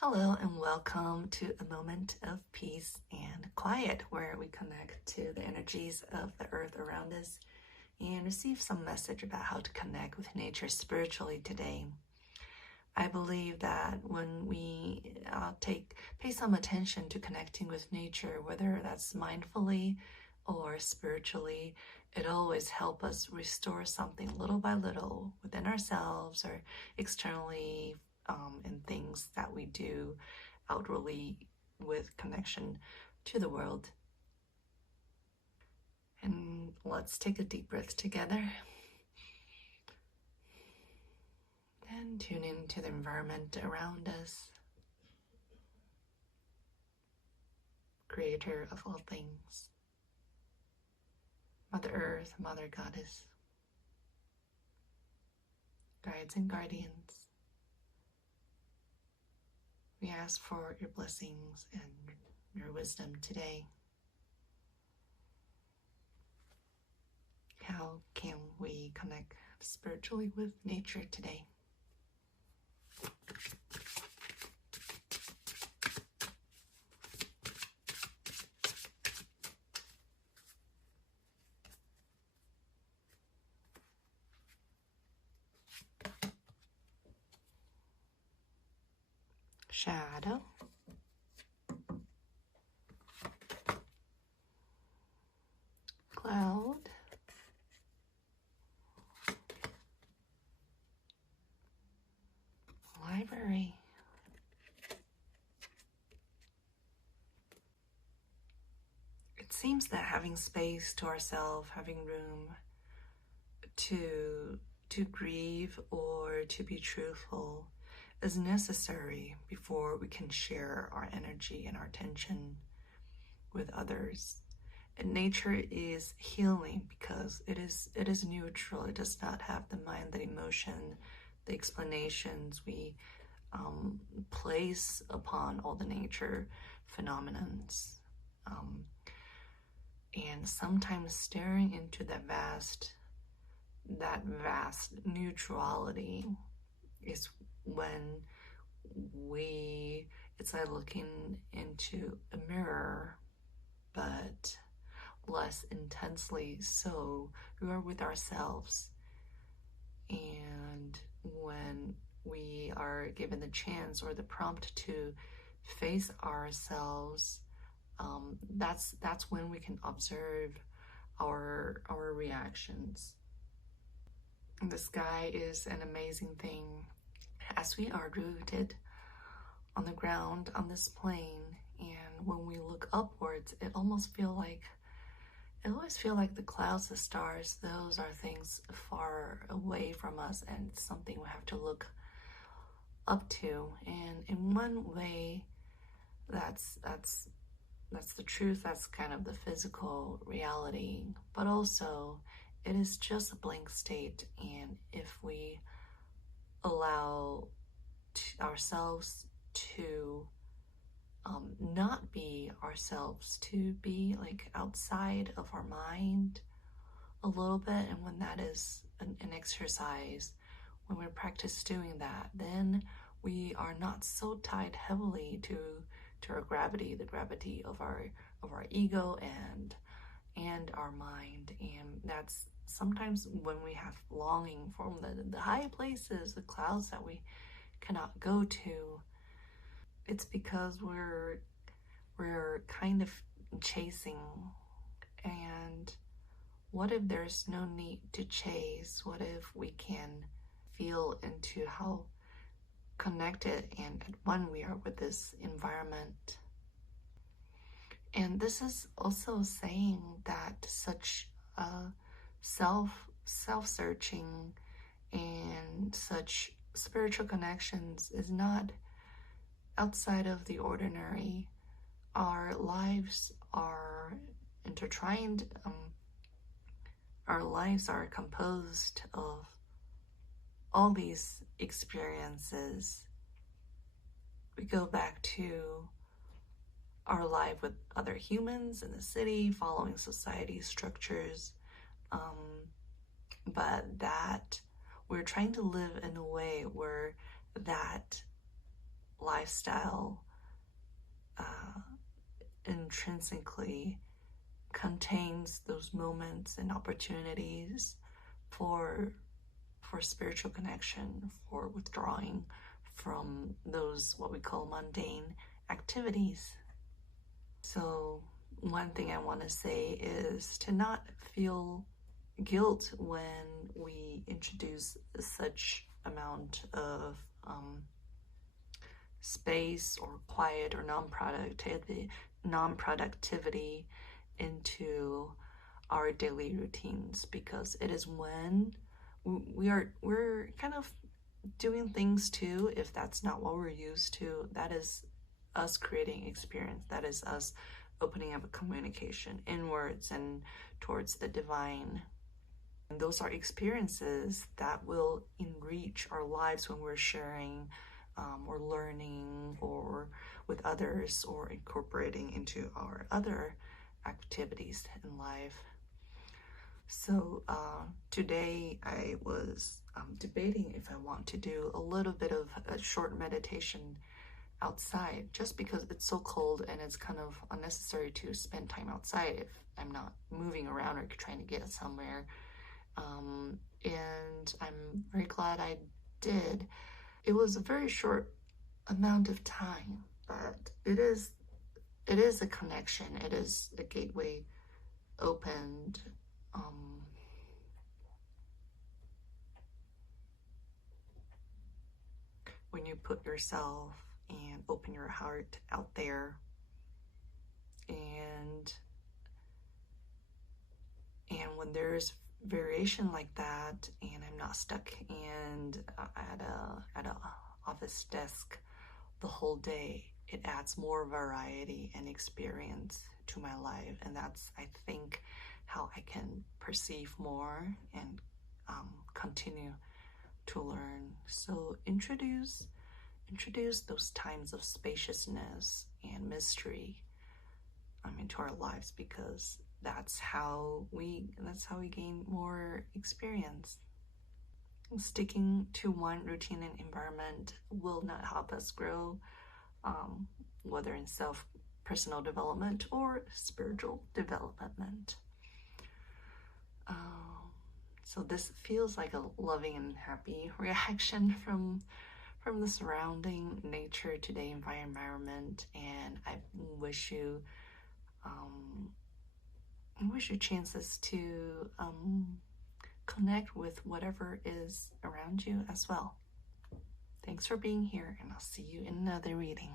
Hello and welcome to a moment of peace and quiet where we connect to the energies of the earth around us and receive some message about how to connect with nature spiritually today. I believe that when we pay some attention to connecting with nature, whether that's mindfully or spiritually, it always helps us restore something little by little within ourselves or externally in things that we do outwardly with connection to the world. And let's take a deep breath together. And tune into the environment around us. Creator of all things. Mother Earth, Mother Goddess. Guides and guardians. We ask for your blessings and your wisdom today. How can we connect spiritually with nature today? Shadow. Cloud. Library. It seems that having space to ourselves, having room to grieve or to be truthful is necessary before we can share our energy and our attention with others. And nature is healing because it is neutral. It does not have the mind, the emotion, the explanations we place upon all the nature phenomenons. And sometimes staring into that vast neutrality is when it's like looking into a mirror, but less intensely so. We are with ourselves, and when we are given the chance or the prompt to face ourselves, that's when we can observe our reactions. The sky is an amazing thing. As we are rooted on the ground on this plane, and when we look upwards, it always feel like the clouds, the stars, those are things far away from us, and it's something we have to look up to. And in one way, that's the truth. That's kind of the physical reality, but also it is just a blank state. And if we allow ourselves to not be ourselves, to be like outside of our mind a little bit, and when that is an exercise, when we practice doing that, then we are not so tied heavily to our gravity, the gravity of our ego and our mind. And that's sometimes when we have longing for the high places, the clouds that we cannot go to, it's because we're kind of chasing. And what if there's no need to chase? What if we can feel into how connected and at one we are with this environment? And this is also saying that such self-searching and such spiritual connections is not outside of the ordinary. Our lives are intertwined. Our lives are composed of all these experiences. We go back to our life with other humans in the city, following society structures, but that we're trying to live in a way where that life lifestyle intrinsically contains those moments and opportunities for spiritual connection, for withdrawing from those what we call mundane activities. So one thing I want to say is to not feel guilt when we introduce such amount of space or quiet or non-productivity into our daily routines, because it is when we're kind of doing things too. If that's not what we're used to, that is us creating experience. That is us opening up a communication inwards and towards the divine. And those are experiences that will enrich our lives when we're sharing or learning or with others, or incorporating into our other activities in life. So today I was debating if I want to do a little bit of a short meditation outside, just because it's so cold and it's kind of unnecessary to spend time outside if I'm not moving around or trying to get somewhere. And I'm very glad I did. It was a very short amount of time, but it is a connection. It is a gateway opened. When you put yourself and open your heart out there, and when there's variation like that, and I'm not stuck at a office desk the whole day, it adds more variety and experience to my life. And that's, I think, how I can perceive more and continue to learn. So introduce those times of spaciousness and mystery into our lives, because that's how we gain more experience. Sticking to one routine and environment will not help us grow, whether in personal development or spiritual development. So this feels like a loving and happy reaction from the surrounding nature to the environment, and I wish you chances to connect with whatever is around you as well. Thanks for being here, and I'll see you in another reading.